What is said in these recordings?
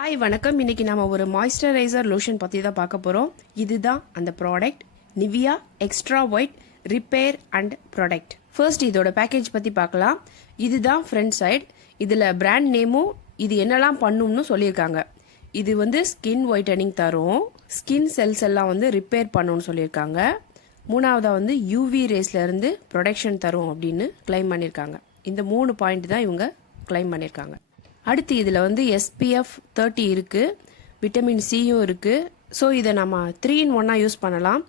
Hi வணக்கம். இன்னைக்கு நாம ஒரு மாய்ஸ்சரைசர் லோஷன் பற்றி தான் பார்க்க போகிறோம். இதுதான் அந்த product, Nivea extra white repair and product. First இதோட பேக்கேஜ் பற்றி பார்க்கலாம். இதுதான் ஃப்ரண்ட் சைடு. இதில் பிராண்ட் நேமும் இது என்னெல்லாம் பண்ணும்னு சொல்லியிருக்காங்க. இது வந்து ஸ்கின் ஒயிட்டனிங் தரும், ஸ்கின் செல்ஸ் எல்லாம் வந்து ரிப்பேர் பண்ணும்னு சொல்லியிருக்காங்க. மூணாவதாக வந்து யூவி ரேஸ்லேருந்து ப்ரொடெக்ஷன் தரும் அப்படின்னு கிளைம் பண்ணியிருக்காங்க. இந்த 3 பாயிண்ட் தான் இவங்க கிளைம் பண்ணியிருக்காங்க. அடுத்து இதில் வந்து SPF 30 இருக்குது, விட்டமின் சியும் இருக்குது. ஸோ இதை நம்ம 3 in 1 யூஸ் பண்ணலாம்.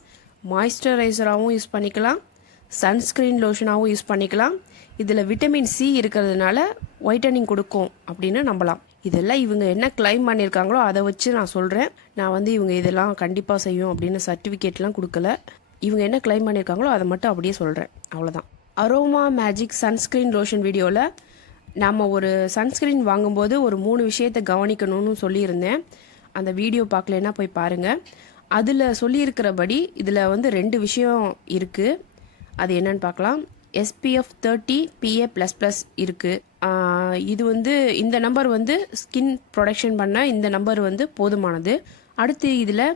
மாய்ஸ்சரைசராகவும் யூஸ் பண்ணிக்கலாம், சன்ஸ்க்ரீன் லோஷனாகவும் யூஸ் பண்ணிக்கலாம். இதில் விட்டமின் சி இருக்கிறதுனால ஒயிட்டனிங் கொடுக்கும் அப்படின்னு நம்பலாம். இதெல்லாம் இவங்க என்ன கிளைம் பண்ணியிருக்காங்களோ அதை வச்சு நான் சொல்கிறேன். நான் வந்து இவங்க இதெல்லாம் கண்டிப்பாக செய்யும் அப்படின்னு சர்டிஃபிகேட்லாம் கொடுக்கல. இவங்க என்ன கிளைம் பண்ணியிருக்காங்களோ அதை மட்டும் அப்படியே சொல்கிறேன், அவ்வளோதான். அரோமா மேஜிக் சன்ஸ்க்ரீன் லோஷன் வீடியோவில் நம்ம ஒரு சன்ஸ்க்ரீன் வாங்கும்போது ஒரு 3 விஷயத்தை கவனிக்கணும்னு சொல்லியிருந்தேன். அந்த வீடியோ பார்க்கலன்னா போய் பாருங்கள். அதில் சொல்லியிருக்கிறபடி இதில் வந்து 2 விஷயம் இருக்குது. அது என்னன்னு பார்க்கலாம். SPF 30 PA++ இருக்குது. இது வந்து இந்த நம்பர் வந்து ஸ்கின் ப்ரொடெக்ஷன் பண்ண இந்த நம்பர் வந்து போதுமானது. அடுத்து இதில்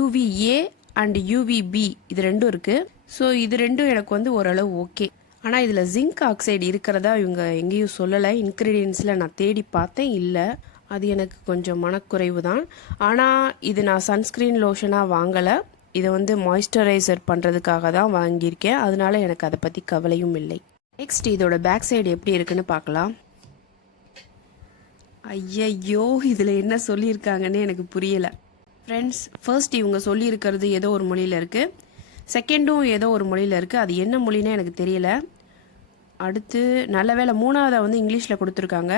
UVA அண்ட் UVB இது 2 இருக்குது. ஸோ இது 2 எனக்கு வந்து ஓரளவு ஓகே. ஆனால் இதில் ஜிங்க் ஆக்சைடு இருக்கிறதா இவங்க எங்கேயும் சொல்லலை. இன்க்ரீடியன்ஸில் நான் தேடி பார்த்தேன், இல்லை. அது எனக்கு கொஞ்சம் மனக்குறைவு தான். ஆனால் இது நான் சன்ஸ்க்ரீன் லோஷனாக வாங்கலை, இதை வந்து மாய்ஸ்சரைசர் பண்ணுறதுக்காக தான் வாங்கியிருக்கேன். அதனால எனக்கு அதை பற்றி கவலையும் இல்லை. நெக்ஸ்ட் இதோட பேக் சைடு எப்படி இருக்குன்னு பார்க்கலாம். ஐயையோ, இதில் என்ன சொல்லியிருக்காங்கன்னு எனக்கு புரியலை. ஃப்ரெண்ட்ஸ், ஃபர்ஸ்ட் இவங்க சொல்லியிருக்கிறது ஏதோ ஒரு மொழியில் இருக்குது, செகண்டும் ஏதோ ஒரு மொழியில் இருக்குது. அது என்ன மொழின்னு எனக்கு தெரியல. அடுத்து நல்ல வேளை 3ஆவதை வந்து இங்கிலீஷில் கொடுத்துருக்காங்க.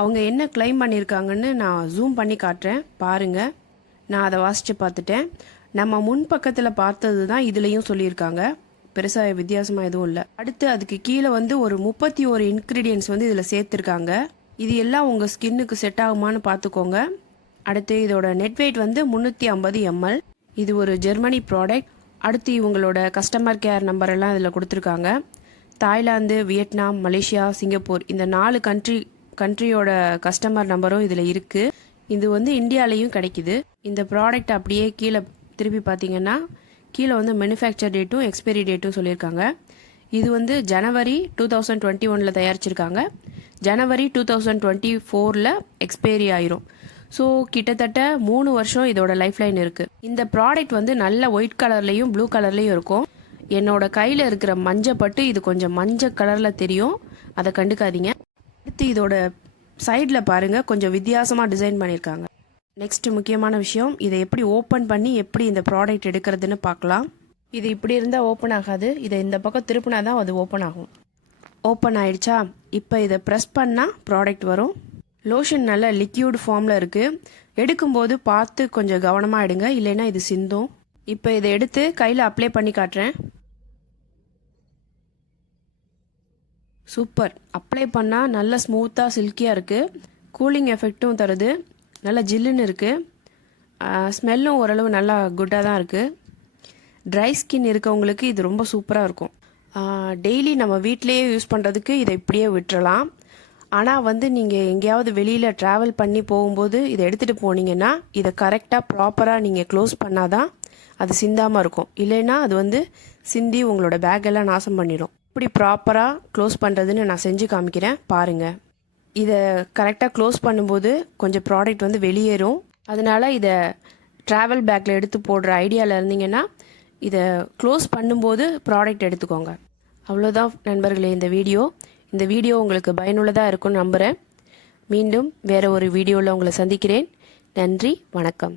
அவங்க என்ன கிளைம் பண்ணியிருக்காங்கன்னு நான் ஜூம் பண்ணி காட்டுறேன், பாருங்கள். நான் அதை வாசித்து பார்த்துட்டேன். நம்ம முன்பக்கத்தில் பார்த்தது தான் இதுலேயும் சொல்லியிருக்காங்க. பெருசாக வித்தியாசமாக எதுவும் இல்லை. அடுத்து அதுக்கு கீழே வந்து ஒரு 31 இன்க்ரீடியன்ஸ் வந்து இதில் சேர்த்துருக்காங்க. இது எல்லாம் உங்கள் ஸ்கின்னுக்கு செட் ஆகுமான்னு பார்த்துக்கோங்க. அடுத்து இதோட நெட் வெயிட் வந்து 350 ml. இது ஒரு ஜெர்மனி ப்ராடக்ட். அடுத்து இவங்களோட கஸ்டமர் கேர் நம்பர் எல்லாம் இதில் கொடுத்துருக்காங்க. தாய்லாந்து, வியட்நாம், மலேசியா, சிங்கப்பூர் இந்த 4 கண்ட்ரியோட கஸ்டமர் நம்பரும் இதில் இருக்குது. இது வந்து இந்தியாலேயும் கிடைக்குது. இந்த ப்ராடக்ட் அப்படியே கீழே திருப்பி பார்த்தீங்கன்னா கீழே வந்து மேனுஃபேக்சர் டேட்டும் எக்ஸ்பைரி டேட்டும் சொல்லியிருக்காங்க. இது வந்து ஜனவரி 2021 தயாரிச்சிருக்காங்க. ஜனவரி 2024 எக்ஸ்பைரி ஆயிரும். ஸோ கிட்டத்தட்ட 3 வருஷம் இதோட லைஃப் லைன் இருக்குது. இந்த ப்ராடக்ட் வந்து நல்ல ஒயிட் கலர்லேயும் ப்ளூ கலர்லேயும் இருக்கும். என்னோட கையில் இருக்கிற மஞ்சப்பட்டு இது கொஞ்சம் மஞ்சள் கலரில் தெரியும், அதை கண்டுக்காதீங்க. அடுத்து இதோட சைடில் பாருங்கள், கொஞ்சம் வித்தியாசமாக டிசைன் பண்ணியிருக்காங்க. நெக்ஸ்ட் முக்கியமான விஷயம், இதை எப்படி ஓப்பன் பண்ணி எப்படி இந்த ப்ராடக்ட் எடுக்கிறதுன்னு பார்க்கலாம். இது இப்படி இருந்தால் ஓப்பன் ஆகாது, இதை இந்த பக்கம் திருப்பினா தான் அது ஓப்பன் ஆகும். ஓப்பன் ஆயிடுச்சா? இப்போ இதை ப்ரெஸ் பண்ணால் ப்ராடக்ட் வரும். லோஷன் நல்ல லிக்யூட் ஃபார்மில் இருக்குது. எடுக்கும்போது பார்த்து கொஞ்சம் கவனமாக எடுங்க, இல்லைன்னா இது சிந்தும். இப்போ இதை எடுத்து கையில் அப்ளை பண்ணி காட்டுறேன். சூப்பர். அப்ளை பண்ணால் நல்ல ஸ்மூத்தாக சில்கியாக இருக்குது. கூலிங் எஃபெக்ட்டும் தருது. நல்லா ஜில்லுன்னு இருக்குது. ஸ்மெல்லும் ஓரளவு நல்லா குட்டாக தான் இருக்குது. ட்ரை ஸ்கின் இருக்கவங்களுக்கு இது ரொம்ப சூப்பராக இருக்கும். டெய்லி நம்ம வீட்டிலேயே யூஸ் பண்ணுறதுக்கு இதை இப்படியே விட்டுறலாம். ஆனால் வந்து நீங்கள் எங்கேயாவது வெளியில் ட்ராவல் பண்ணி போகும்போது இதை எடுத்துகிட்டு போனீங்கன்னா இதை கரெக்டாக ப்ராப்பராக நீங்கள் க்ளோஸ் பண்ணாதான் அது சிந்தாமல் இருக்கும். இல்லைன்னா அது வந்து சிந்தி உங்களோட பேக்கெல்லாம் நாசம் பண்ணிடும். இப்படி ப்ராப்பராக க்ளோஸ் பண்ணுறதுன்னு நான் செஞ்சு காமிக்கிறேன், பாருங்கள். இதை கரெக்டாக க்ளோஸ் பண்ணும்போது கொஞ்சம் ப்ராடக்ட் வந்து வெளியேறும். அதனால் இதை ட்ராவல் பேக்கில் எடுத்து போடுற ஐடியாவில் இருந்தீங்கன்னா இதை க்ளோஸ் பண்ணும்போது ப்ராடக்ட் எடுத்துக்கோங்க. அவ்வளோதான் நண்பர்களே இந்த வீடியோ. இந்த வீடியோ உங்களுக்கு பயனுள்ளதாக இருக்கும்னு நம்புகிறேன். மீண்டும் வேறு ஒரு வீடியோவில் உங்களை சந்திக்கிறேன். நன்றி, வணக்கம்.